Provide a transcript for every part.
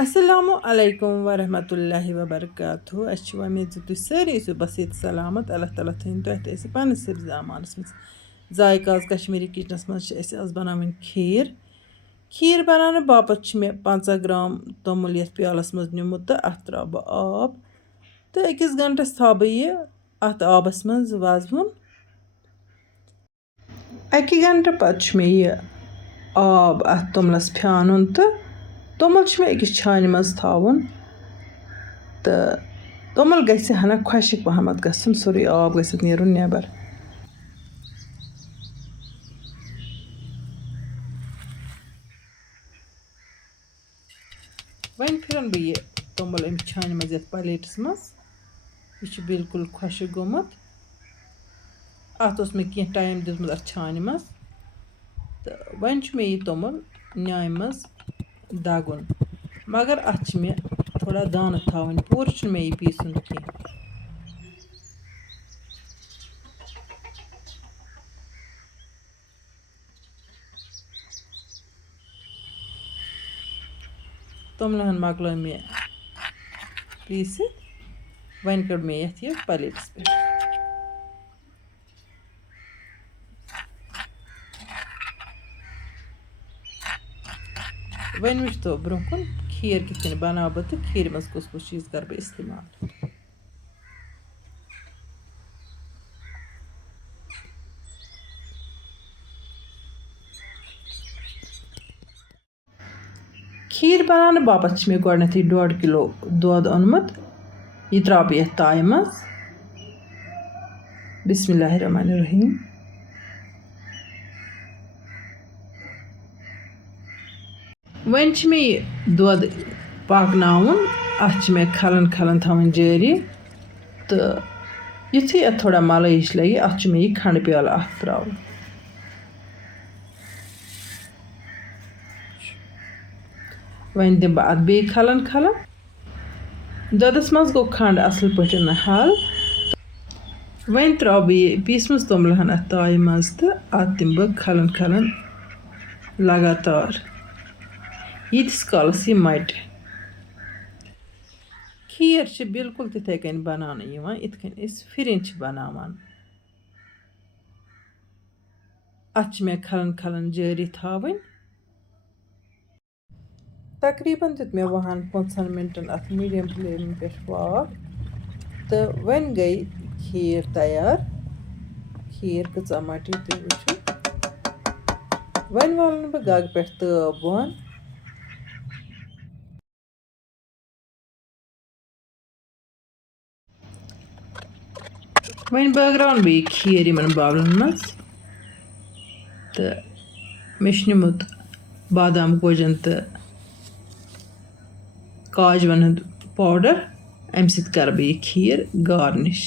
Assalamu alaikum warahmatullahi wabarakatuh. Aš umeed zu tuh sari su basit salamat. Allah Taala thain tuh te esi panis sir zamanas mens. Zaykaz Kashmiri kitchens mens ç esi az banavin kheer. Kheer banana bapat ç me 50 gram tomul yet piyalas mens nimut ta at traba ab. Ta 2 gantas thabe ye at abas mens vazvun. 2 ganta pat ç me ye ab at tomlas pyanun ta tomul ç me ekis çani mens thavun. تہٕ توٚمُل گژھِ ہنا خۄشِک پہمتھ گژھُن سورُے آب گژھِ نیرُن نٮ۪بر وۄنۍ پھِرن بہٕ یہِ توٚمُل أمِس چھانہِ منٛز یَتھ پلیٹس منٛز یہِ چھُ بِلکُل خۄشِک گوٚمُت اَتھ اوس مےٚ کینٛہہ ٹایم دیُتمُت اَتھ چھانہِ منٛز تہٕ وۄنۍ چھُ مےٚ یہِ توٚمُل نیامہِ منٛز دَگُن مگر اَتھ چھِ مےٚ تھوڑا دانہٕ تھاوٕنۍ پوٗرٕ چھُنہٕ مےٚ یہِ پیٖسُن کینٛہہ توٚملہٕ ہن مۄکلٲو مےٚ پیٖسِتھ وۄنۍ کٔڑ مےٚ یَتھ یہِ پلیٹس پٮ۪ٹھ وۄنۍ وٕچھتو برٛونٛہہ کُن کھیٖر کِتھ کٔنۍ بناو بہٕ تہٕ کھیٖرِ منٛز کُس کُس چیٖز کَرٕ بہٕ استعمال کھیٖر بناونہٕ باپتھ چھِ مےٚ گۄڈنٮ۪تھٕے 1.5 کِلوٗ دۄد اوٚنمُت یہِ ترٛاو بہٕ یَتھ تایہِ منٛز بسم اللہ الرحمن الرحیٖم وۄنۍ چھِ مےٚ یہِ دۄد پاکناوُن اَتھ چھِ مےٚ کھلن کھلن تھاوٕنۍ جٲری تہٕ یُتھُے اَتھ تھوڑا مَلٲے ہِش لَگہِ اَتھ چھُ مےٚ یہِ کھنٛڈٕ پیالہٕ اَکھ ترٛاوُن وۄنۍ دِمہٕ بہٕ اَتھ بیٚیہِ کھلن کھلن دۄدَس منٛز گوٚو کھنٛڈ اَصٕل پٲٹھۍ حل وۄنۍ ترٛاوٕ بہٕ یہِ پیٖسمٕژ توٚملہٕ ہن اَتھ تایہِ منٛز تہٕ اَتھ دِمہٕ بہٕ کھلن کھلن لگاتار ییٖتِس کالس یہِ مَٹہِ کھیٖر چھِ بِلکُل تِتھَے کٔنۍ بناونہٕ یِوان یِتھ کٔنۍ أسۍ پھِرِنۍ چھِ بناوان اَتھ چھِ مےٚ کھلن کھلن جٲری تھاوٕنۍ تقریٖباً دیُت مےٚ 20-25 مِنٹن اَتھ میٖڈیم فٕلیمہِ پٮ۪ٹھ واک تہٕ وۄنۍ گٔے کھیٖر تیار کھیٖر کۭژاہ مَٹے تُہۍ وٕچھِو وۄنۍ والہٕ بہٕ گگہٕ پٮ۪ٹھ تٲو بۄن وۄنۍ بٲگراوَن بہٕ یہِ کھیٖر یِمن باولن منٛز تہٕ مےٚ چھُ نِمُت بادام گوجن تہٕ کاجوَن ہُنٛد پاوڈر اَمہِ سۭتۍ کَرٕ بہٕ یہِ کھیٖر گارنِش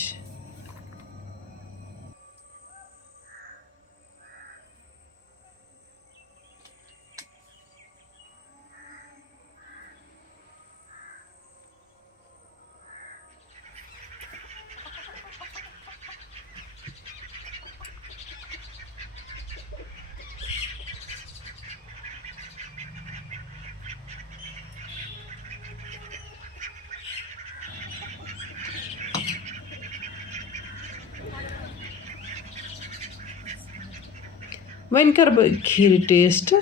وۄنۍ کَرٕ بہٕ کھیٖرِ ٹیسٹ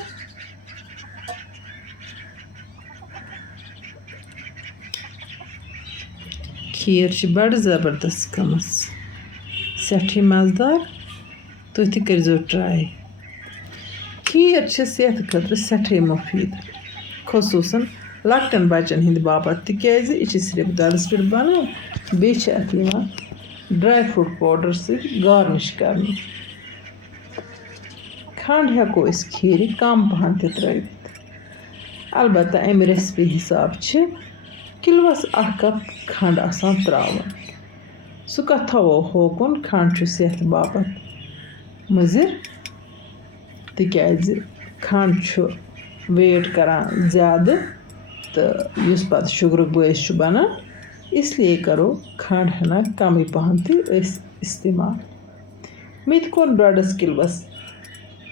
کھیٖر چھِ بَڑٕ زبردست گٔمٕژ سٮ۪ٹھٕے مَزٕدار تُہۍ تہِ کٔرۍزیو ٹرٛاے کھیٖر چھِ صحتہٕ خٲطرٕ سٮ۪ٹھٕے مُفیٖد خصوٗصاً لۄکٹٮ۪ن بَچَن ہِنٛدِ باپتھ تِکیٛازِ یہِ چھِ صرف دۄدَس پٮ۪ٹھ بَنان بیٚیہِ چھِ اَتھ یِوان ڈرٛاے فرٛوٗٹ پاوڈر سۭتۍ گارنِش کَرنہٕ کھنٛڈ ہٮ۪کو أسۍ کھیٖرِ کَم پَہَم تہِ ترٲوِتھ البتہ اَمہِ ریسپی حِساب چھِ کِلوَس 1 کپ کھنٛڈ آسان ترٛاوُن سُہ کَتھ تھاوو ہوکُن کھنٛڈ چھُ صحتہٕ باپتھ مُضِر تِکیٛازِ کھنٛڈ چھُ ویٹ کَران زیادٕ تہٕ یُس پَتہٕ شُگرُک بٲعث چھُ بَنان اِسلیے کَرو کھنٛڈ ہنا کَمٕے پَہَم تہِ أسۍ اِستعمال مےٚ تہِ کوٚر 1.5 کِلوَس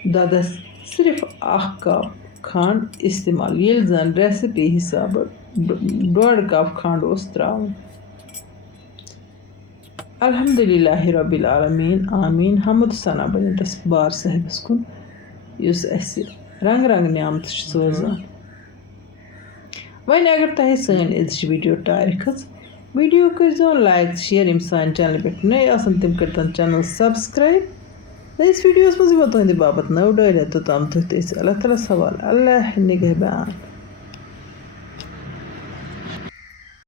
دۄدَس صرف 1 کپ کھنٛڈ اِستعمال ییٚلہِ زَن ریسِپی حِسابہٕ 1 कप खंड उस त्राउन। अल्हम्दुलिल्लाहि रब्बिल आलमीन आमीन हमद सना बनितस बार साहिबस कुन युस असे रंग रंग न्यामत सोजान। वहीं अगर तह सन इस वीडियो टायर खच वीडियो कर लाइक शेयर यम सान चैनल पे नए आसन तम कर चैनल सब्सक्राइब इस वीडियोस मज तुंद बाबत नव डायल तोताम तुत अल्लाह ताला सवाल अल्लाह निगहबान।